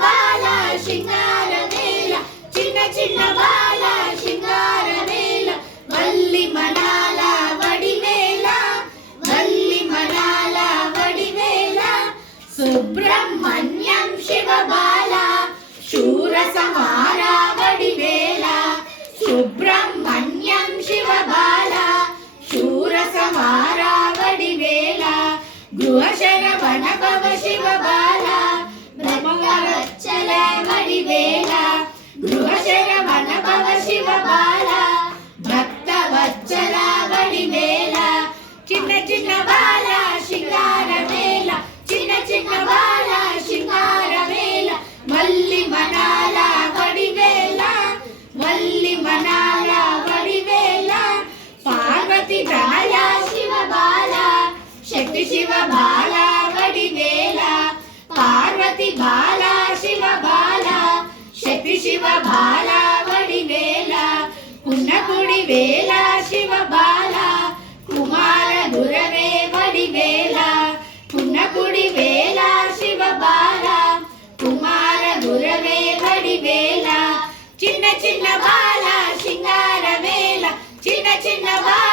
బాల శృంగార వేళ చిన్న చిన్న బాల శృంగార వేళ వల్లి మనాల వడివేళ వల్లి మనాల వడివేళ సుబ్రహ్మణ్యం శివ బాల శూర సంహార వడివేళ సుబ్రహ్మణ్యం శివ బాల శూర సంహార వడివేళ గృహశరవణ భవ శివ బాల భక్తవత్సల వడివేళ గృహశరవణ భవ శివ బాల భక్తవత్సల వడివేళ చిన్న చిన్న బాల శృంగార వేళ చిన్న చిన్న బాల శృంగార వేళ వల్లి మనాల వడివేళ వల్లి మనాల వడివేళ పార్వతి ప్రాయ శివ బాల శక్తి శివ బాల వడివేళ పార్వతి బాల శివ బాల శక్తి శివ బాల వడివేళ పున్నకుడి వేళ శివ బాల కుమార గురవే వడివేళ పున్నకుడి వేళ శివ బాల కుమార గురవే వడివేళ చిన్న చిన్న బాల శృంగార వేళ చిన్న చిన్న బాల